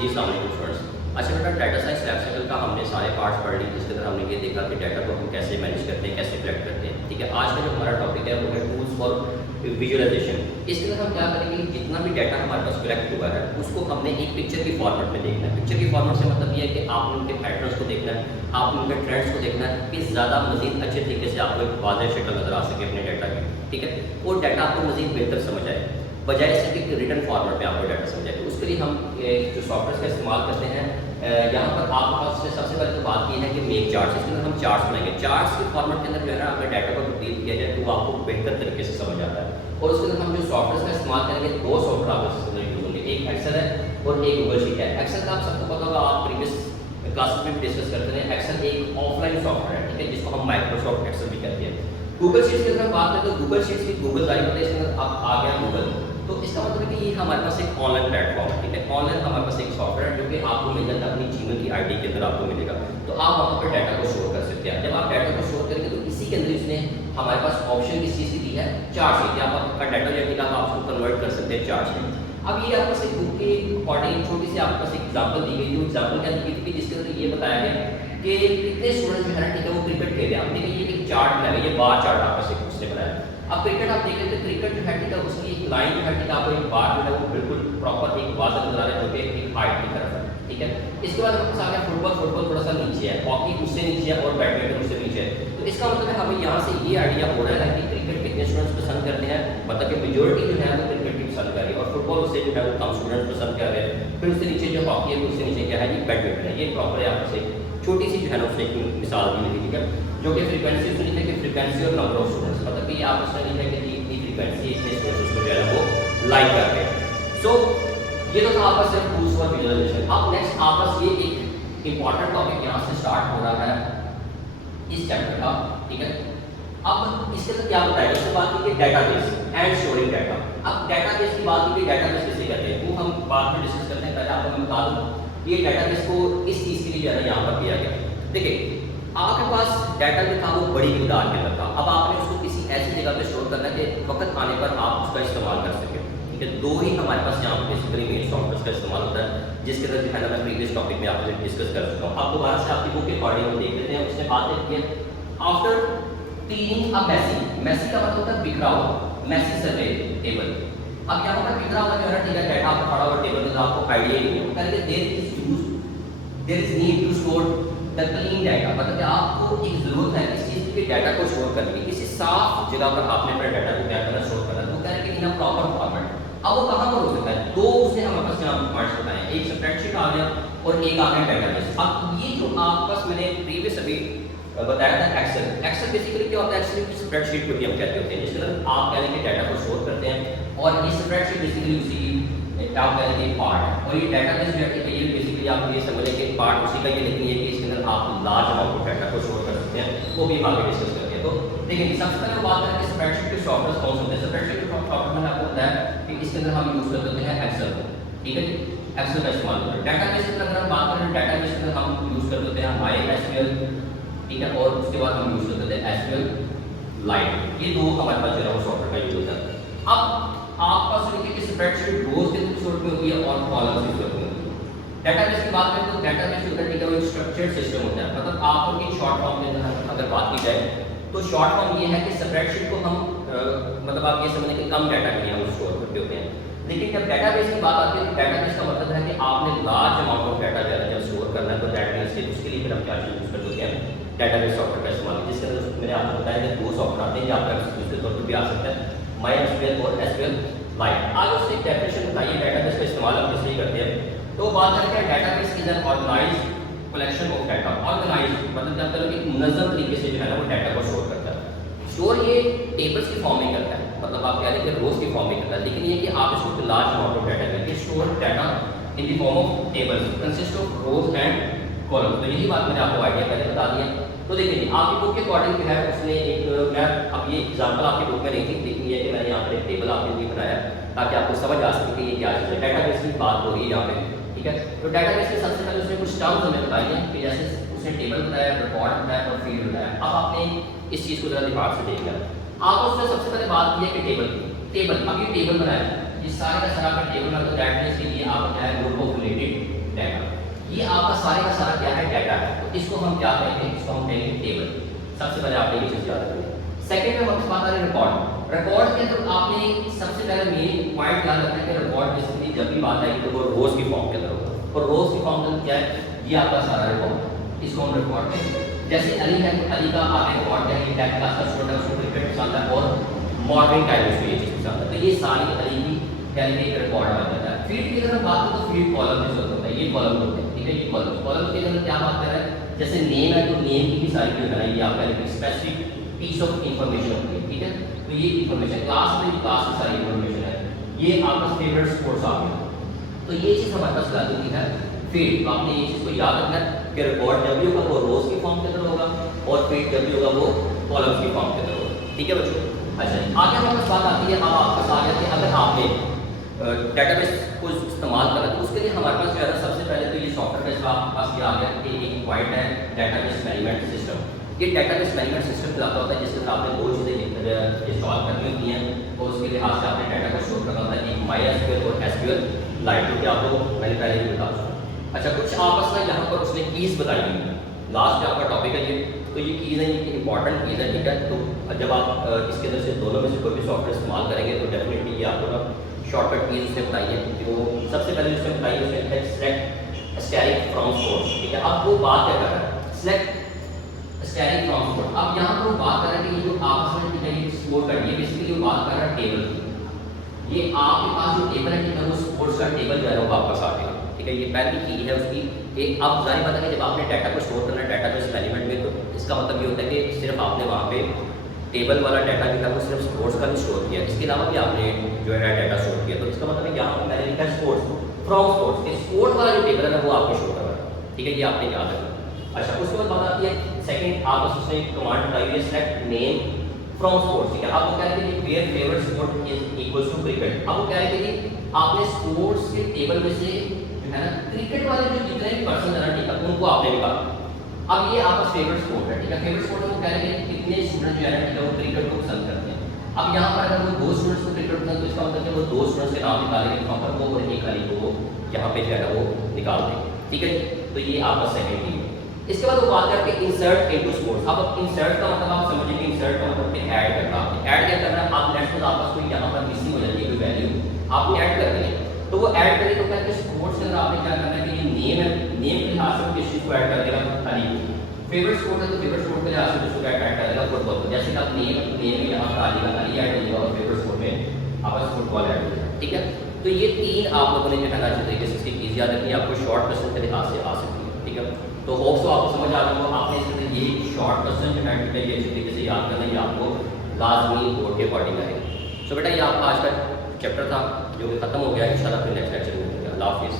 जी अस्सलाम वालेकुम स्टूडेंट्स। अच्छा बेटा, डाटा साइंस लाइफ साइकिल का हमने सारे पार्ट्स पढ़ लिए, जिसके अंदर हमने ये देखा कि डाटा को हम कैसे मैनेज करते हैं, कैसे कलेक्ट करते हैं। ठीक है, आज का जो हमारा टॉपिक है वो है टूल्स फॉर विजुअलाइजेशन। इसके अंदर हम क्या करेंगे कि जितना भी डाटा हमारे पास कलेक्ट हुआ है उसको हमने एक पिक्चर की फॉर्मेट में देखना है। पिक्चर की फॉर्मेट से मतलब ये है कि आपने उनके पैटर्न्स को देखना है, आपने उनके ट्रेंड्स को देखना है कि ज़्यादा मजीद अच्छे तरीके से आपको एक वाज़ेह शक्ल नज़र आ सके अपने डाटा की। ठीक है, और डाटा आपको मजीद बेहतर समझ आए, बजाय इसके कि रिटर्न फॉर्मेट में आपको डाटा समझाए। तो उसके लिए हम जो सॉफ्टवेयर का इस्तेमाल करते हैं, यहाँ पर आपके पास सबसे पहले तो बात ये है कि मेक चार्ट्स, इसके अंदर हम चार्ट्स बनाएंगे। चार्ट्स के फॉर्मेट के अंदर जो है ना, अगर डाटा को तब्दील किया जाए तो वो आपको बेहतर तरीके से समझ आता है। और उसके अंदर हम जो सॉफ्टवेयर का इस्तेमाल करेंगे, दो सॉफ्टवेयर आपको इसके अंदर यूज होंगे, एक एक्सेल है और एक गूगल शीट है। एक्सेल का आप सबको पता होगा, आप प्रीवियस क्लासेस में डिस्कस करते हैं। एक्सेल एक ऑफलाइन सॉफ्टवेयर है, ठीक है, जिसको हम माइक्रोसॉफ्ट एक्सेल भी कहते हैं। गूगल शीट्स की अगर हम बात करें तो गूगल शीट्स की गूगल जारी होता है, इसके अंदर आप आ गया गूगल, तो इसका मतलब है कि ये हमारे पास एक ऑनलाइन प्लेटफॉर्म है। ठीक है, ऑनलाइन हमारे पास एक सॉफ्टवेयर है जो कि आपको मिल जाता है अपनी जीमेल की आईडी के अंदर आपको मिलेगा, तो आप वहाँ पर डाटा को स्टोर कर सकते हैं। जब आप डाटा को स्टोर करेंगे तो इसी के अंदर इसने हमारे पास ऑप्शन किस चीज़ की दी है, चार्ट की, कि आप आपका डाटा जो है आप उसको कन्वर्ट कर सकते हैं चार्ट में। अब ये आपके पास एक बुक के अकॉर्डिंग छोटी सी आपके पास एक एग्जाम्पल दी गई थी। एग्जाम्पल क्या दी गई थी, जिसके अंदर ये बताया गया कि कितने स्टूडेंट जो है ना, ठीक है, वो क्रिकेट खेल रहे हैं। आप देखिए ये एक चार्ट बनाया है, ये बार चार्ट आपके पास उसने बनाया है। अब क्रिकेट आप देख लेते हैं, क्रिकेट जो है, ठीक है, उसकी एक लाइन जो है, ठीक है, आपको एक बार जो है वो बिल्कुल प्रॉपर एक वाज़ह नजर आ रहा है, जो कि एक हाइट की तरफ है। ठीक है, इसके बाद हमारे पास आ गया फुटबॉल। फुटबॉल थोड़ा सा नीचे है, हॉकी उससे नीचे है और बैडमिंटन उससे नीचे है। तो इसका मतलब है हमें यहाँ से ये आइडिया हो रहा है कि क्रिकेट कितने स्टूडेंट्स पसंद करते हैं, मतलब कि मेजोरिटी जो है वो क्रिकेट की पसंद कर रही है, और फुटबॉल उससे जो है वो कम स्टूडेंट्स पसंद कर रहे हैं। फिर उससे नीचे जो हॉकी है, उससे नीचे क्या है, ये बैडमिंटन है। ये प्रॉपर है आपसे छोटी सी जो है ना उसने एक मिसाल दी हुई थी। ठीक है, जो कि फ्रीक्वेंसी उसने लिखा कि फ्रीक्वेंसी और नंबर ऑफ स्टूडेंट्स, मतलब कि आप उसने लिखा कि इतनी फ्रीक्वेंसी इतने स्टूडेंट्स उसको जो है वो लाइक कर रहे हैं। सो ये तो था आपका सिर्फ टूल्स फॉर विजुअलाइजेशन। अब नेक्स्ट आपका ये एक इंपॉर्टेंट टॉपिक यहाँ से स्टार्ट हो रहा है इस चैप्टर का। ठीक है, अब इसके अंदर क्या बताया, इससे बात की डेटाबेस एंड स्टोरिंग डाटा। अब डेटाबेस की बात की, डेटाबेस किसे कहते हैं वो हम बाद में डिस्कस करते हैं। पहले आपको मैं बता दूं ये डेटाबेस को इस चीज़ के लिए जो है यहाँ पर किया गया। देखिए, आपके पास डाटा जो था वो बड़ी मिकदार के अंदर था। अब आपने उसको किसी ऐसी जगह पे स्टोर करना है कि वक्त आने पर आप उसका इस्तेमाल कर सकें। ठीक है, दो ही हमारे पास यहाँ पर बेसिकली मेन सॉफ्टवेयर का इस्तेमाल होता है, जिसके अंदर जो है ना मैं प्रीवियस टॉपिक में आपसे डिस्कस कर चुका हूँ। आप दोबारा से आपकी बुक के अकॉर्डिंग देख लेते हैं। उसने बात की है आफ्टर क्लीनिंग अ मेसी। मेसी का मतलब होता है बिखरा हुआ, मेसी सर्वे टेबल। अब यहाँ पर बिखरा हुआ जो है, ठीक है, डाटा आपको पड़ा हुआ टेबल में, तो आपको आइडिया नहीं है, पहले there is need to store the clean data, मतलब कि आपको एक जरूरत है इस चीज के डाटा को स्टोर करने की, किसी साफ जगह पर आपने अपने डाटा को क्या करना, स्टोर करना। तो कह रहे हैं कि इन अ प्रॉपर फॉर्मेट। अब वो कहाँ पर हो सकता है, दो उसने हमारे पास यहाँ पॉइंट्स बताए, एक स्प्रेडशीट आ गया और एक आ गया डेटाबेस। अब ये जो आपके पास मैंने प्रीवियस अभी बताया था एक्सेल। एक्सेल बेसिकली क्या होता है, एक्सेल स्प्रेडशीट को भी हम कहते होते हैं, जिसके अंदर आप कह लेंगे डाटा को स्टोर करते हैं, और ये स्प्रेडशीट बेसिकली उसी आप कह लेंगे पार्ट है, और ये डाटाबेस जो है ये बेसिकली आप ये समझें कि पार्ट उसी का ये, लेकिन ये कि इसके अंदर आप लार्ज अमाउंट ऑफ डाटा को स्टोर कर सकते हैं, वो भी हम आगे डिस्कस करते हैं। तो देखिए, सबसे पहले बात करें कि स्प्रेडशीट के सॉफ्टवेयर कौन से होते हैं। स्प्रेडशीट के सॉफ्टवेयर में आपको बताया कि इसके अंदर हम यूज करते हैं एक्सेल। ठीक है, एक्सेल का इस्तेमाल करते हैं। डाटाबेस के अंदर अगर हम बात करें, डाटाबेस के अंदर हम यूज करते हैं MySQL। ठीक है, और उसके बाद हम यूज करते हैं SQL लाइट। ये दो हमारे पास जो है वो सॉफ्टवेयर का यूज होता है। अब आपका देखिए कि स्प्रेडशीट रोज के सूरत में होती है और कॉलम्स की सूरत में होती है। डेटाबेस की बात करें तो डेटाबेस जो होता है वो एक स्ट्रक्चर्ड सिस्टम होता है, मतलब आपको एक शॉर्ट फॉर्म में अगर बात की जाए तो शॉर्ट फॉर्म ये है कि स्प्रेडशीट को हम मतलब आप ये समझें कि कम डाटा के लिए हम स्टोर करते होते हैं। लेकिन जब डेटाबेस की बात आती है तो डेटाबेस का मतलब है कि आपने लार्ज अमाउंट ऑफ डाटा जब स्टोर करना है, तो दैट मींस उसके लिए फिर हम क्या यूज कर सकते हैं, डेटाबेस सॉफ्टवेयर का इस्तेमाल। जिसके अंदर मैंने आपको बताया कि दो सॉफ्टवेयर आते हैं जो आपका दूसरे तौर पर भी आ सकता है, MySQL और SQL लाइट। आज उससे डेफिनेशन बताइए डाटाबेस का इस्तेमाल हम किस लिए करते हैं। तो बात करते हैं database is an organised collection of data. Organised मतलब क्या होता है कि मुनज़्ज़म तरीके से जो है ना वो डाटा को स्टोर करता है। स्टोर ये टेबल्स की फॉर्म में करता है, मतलब आप कह रहे हैं कि रोज की फॉर्म में करता है, लेकिन ये कि आप इसको लार्ज अमाउंट ऑफ डाटा करके store data in the form of tables consist of rose and column. तो यही बात मैंने आपको आइडिया पहले बता दिया। तो देखिए, आपकी बुक के अकॉर्डिंग जो है उसने एक, मैं अब ये एग्जांपल आपकी बुक में नहीं थी, लेकिन ये कि मैंने यहाँ पर एक टेबल आपके लिए बनाया ताकि आपको समझ आ सके कि ये क्या चीज़ है। डेटाबेस की बात हो रही है यहाँ पे। ठीक है, तो डेटाबेस के सबसे पहले उसने कुछ टर्म्स हमें बताई हैं कि जैसे उसने टेबल बताया, रिकॉर्ड बताया और फील्ड बताया। अब आपने इस चीज़ को जरा ध्यान से देखना। आप उसने सबसे पहले बात की है कि टेबल अब ये टेबल बनाया, ये सारे का सारा टेबल मतलब दैट मींस के लिए आप क्या है ग्रुप ऑफ रिलेटेड ये आपका सारे का सारा क्या है, डाटा है। तो इसको हम क्या कहेंगे, इसको हम कहेंगे टेबल। सबसे पहले आपने ये चीज़ याद रखनी है। सेकंड में वापस बात आ रही है रिकॉर्ड। रिकॉर्ड के अंदर आपने सबसे पहले मेन पॉइंट याद रखना है कि रिकॉर्ड बेसिकली जब भी बात आएगी तो वो रोज की फॉर्म के अंदर होगा। और रोज की फॉर्म के अंदर क्या है, ये आपका सारा रिकॉर्ड, इसको हम रिकॉर्ड कहेंगे। जैसे अली है तो अली का आपने रिकॉर्ड किया कि 10th क्लास का स्टूडेंट है, उसको क्रिकेट पसंद है और मॉर्निंग टाइम में उसको ये चीज़ पसंद है, तो ये सारी अली की यानी एक रिकॉर्ड आ जाता है। फील्ड की अगर हम बात करें तो फील्ड कॉलम में होता है, ये कॉलम होते हैं, ठीक है। ये कॉलम के अंदर क्या बात कर रहा है, जैसे नेम है तो नेम की भी सारी जो है ना ये आपका एक स्पेसिफिक पीस ऑफ इंफॉर्मेशन होती है, ठीक है। तो ये इंफॉर्मेशन क्लास में क्लास की सारी इंफॉर्मेशन है। ये आपका फेवरेट स्पोर्ट्स आ गया, तो ये चीज़ हमारे पास ला दी है फील्ड। तो आपने ये चीज़ को याद रखना है कि रिकॉर्ड जब भी होगा वो रोज की फॉर्म के अंदर होगा और फील्ड जब भी होगा वो कॉलम्स की फॉर्म के अंदर होगा, ठीक है बच्चों। अच्छा, आगे हमारे पास बात आती है, अब आपके पास आ जाती है अगर आपने डेटाबेस को इस्तेमाल करा तो उसके लिए हमारे पास जो है सबसे पहले तो ये सॉफ्टवेयर का आपके पास ये आ गया कि एक पॉइंट है डेटाबेस मैनेजमेंट सिस्टम। ये डेटाबेस मैनेजमेंट सिस्टम चलाता होता है जिसके साथ आपने दो चीज़ें इंस्टॉल करनी होती हैं और उसके लिहाज से आपने डाटा को स्टोर करना होता है, एक MySQL और SQL लाइट, जो कि आपको मैंने पहले ही बता चुका। अच्छा, कुछ आपस में यहाँ पर उसने कीज़ बताई हुई है, लास्ट आपका टॉपिक है ये, तो ये कीज़ है, ये इंपॉर्टेंट कीज़ है, ठीक है। तो जब आप इसके अंदर से दोनों में से कोई भी सॉफ्टवेयर इस्तेमाल करेंगे तो डेफिनेटली ये आपको ना शॉर्टकट कीज़ उसने बताई है कि वो सबसे पहले उसने बताई है, उसने है सेलेक्ट स्टैटिक फ्रॉम सोर्स, ठीक है। अब वो बात क्या कर रहा है, सेलेक्ट स्टैटिक फ्रॉम सोर्स। अब यहाँ पर वो बात कर रहा है कि ये जो आपस में ये स्टोर करनी है, बेसिकली वो बात कर रहा है टेबल की। ये आपके पास जो टेबल है, ठीक है, वो स्पोर्ट्स का टेबल जो है वो वापस आ गया, ठीक है। ये पहली की है उसकी कि अब जाहिर बात है कि जब आपने डाटा को स्टोर करना है डेटाबेस मैनेजमेंट में, तो इसका मतलब ये होता है कि सिर्फ आपने वहाँ पे टेबल वाला डाटा जो है वो सिर्फ स्पोर्ट्स का भी स्टोर किया, इसके अलावा भी आपने जो है डाटा स्टोर किया। तो इसका मतलब है यहाँ पर मैंने लिखा है स्पोर्ट्स फ्रॉम स्पोर्ट्स, के स्पोर्ट वाला जो टेबल है ना वो आपको शो कर रहा है, ठीक है, ये आपने याद रखना। अच्छा, उसके बाद बात आती है सेकंड, आप उसमें कमांड बताई हुई है सेलेक्ट नेम फ्रॉम स्पोर्ट्स, ठीक है। आप वो कह रहे थे where favourite sport is equals to cricket. अब वो कह रहे थे कि आपने स्पोर्ट्स के टेबल में से जो है ना क्रिकेट वाले जो जितने भी पर्सन है ना, ठीक है, उनको आपने निकाला। अब ये आपका फेवरेट स्पोर्ट है, ठीक है। फेवरेट स्पोर्ट में वो कह रहे हैं कि कितने स्टूडेंट जो है ना, ठीक है, वो क्रिकेट को पसंद करते हैं। अब यहाँ पर अगर वो दो स्टूडेंट्स को क्रिकेट पसंद, तो इसका मतलब है वो दो स्टूडेंट्स के नाम निकालेंगे वहाँ पर वो, और एक वाली को वो यहाँ पे जो है ना वो निकाल देंगे, ठीक है। तो ये आपका सेकंड टीम। इसके बाद वो बात करते हैं इंसर्ट इनटू स्पोर्ट्स। अब इंसर्ट का मतलब आप समझिए कि इंसर्ट का मतलब कि ऐड करना। ऐड क्या करना है, आप नेक्स्ट में आपस कोई यहाँ पर मिसिंग हो जाती है कोई वैल्यू, आपने ऐड कर दी है, तो वो ऐड करें तो कहते हैं स्पोर्ट्स के अंदर आपने क्या करना है कि ये नेम है, नेम के लिहाज से किस चीज़ को ऐड कर देगा, अली को। फेवरेट स्पोर्ट है तो फेवरेट स्पोर्ट के लिहाज से उसको ऐड करेगा फुटबॉल को, जैसे कि आप नेम में यहाँ पर अली का अली ऐड हो जाएगा और फेवरेट स्पोर्ट में आपस फुटबॉल ऐड हो जाएगा, ठीक है। तो ये तीन आप लोगों ने जो है ना अच्छे तरीके से इसकी चीज़ याद रखनी है, आपको शॉर्ट क्वेश्चन के लिहाज से आ सकती है, ठीक है। तो होप्स तो आपको समझ आ रहा होगा, आपने इसमें ये शॉर्ट क्वेश्चन जो है ये अच्छी तरीके से याद करना, ये आपको लाजमी बोर्ड के अकॉर्डिंग आएगा। सो बेटा ये आपका आज का चैप्टर था जो कि खत्म हो गया, इंशाल्लाह फिर नेक्स्ट लेक्चर में मिलेगा। अल्लाह हाफिज़।